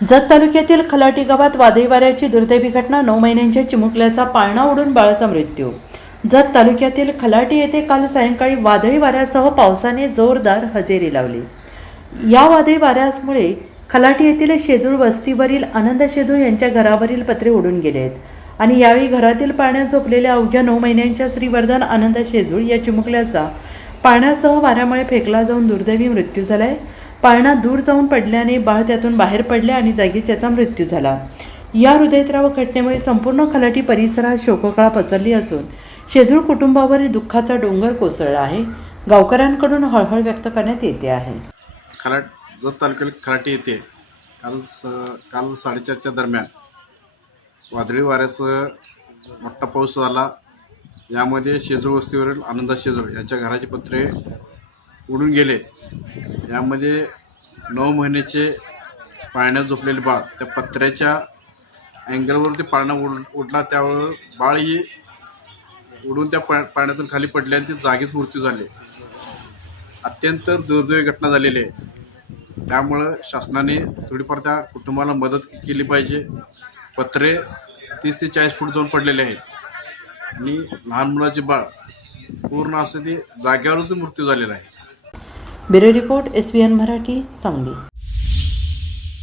जत तालुक्यातील खलाटी गावात वादळी वाऱ्याची दुर्दैवी घटना. 9 महिन्यांच्या चिमुकल्याचा पाळणा उडून बाळाचा मृत्यू. जत तालुक्यातील खलाटी येथे काल सायंकाळी वादळी वाऱ्यासह पावसाने जोरदार हजेरी लावली. या वादळी वाऱ्यामुळे खलाटी येथील शेजूळ वस्तीवरील आनंद शेजूळ यांच्या घरावरील पत्रे उडून गेले आहेत आणि यावेळी घरातील पाळण्यात झोपलेल्या अवघ्या 9 महिन्यांच्या श्रीवर्धन आनंद शेजूळ या चिमुकल्याचा पाळण्यासह वाऱ्यामुळे फेकला जाऊन दुर्दैवी मृत्यू झालाय. पाळणा दूर जाऊन पडल्याने बाळ त्यातून बाहेर पडले आणि जागीच त्याचा मृत्यू झाला. या हृदयद्रावक घटनेमुळे संपूर्ण खलाटी परिसरात शोककळा पसरली असून शेजूळ कुटुंबावर दुःखाचा डोंगर कोसळला आहे. गावकऱ्यांकडून हळहळ व्यक्त करण्यात येते आहे. जत तालुक्यातील खलाटी येथे काल 4:30च्या दरम्यान वादळी वाऱ्यासह मोठा पाऊस झाला. यामध्ये शेजूळ वस्तीवरील आनंद शेजूळ यांच्या घराचे पत्रे उडून गेले. यामध्ये 9 महिन्याचे पाळण्यात झोपलेले बाळ त्या पत्र्याच्या अँगलवरती पाळणा उडला. त्यावर बाळही उडून त्या पाळण्यातून खाली पडले आणि ते जागीच मृत्यू झाले. अत्यंत दुर्दैवी घटना झालेली आहे. त्यामुळं शासनाने थोडीफार त्या कुटुंबाला मदत केली पाहिजे. पत्रे 30 ते 40 फूट जाऊन पडलेले आहेत आणि लहान मुलाचे बाळ पूर्ण असं ते जाग्यावरच मृत्यू झालेला आहे. Bureau report SVN Marathi, Sangli.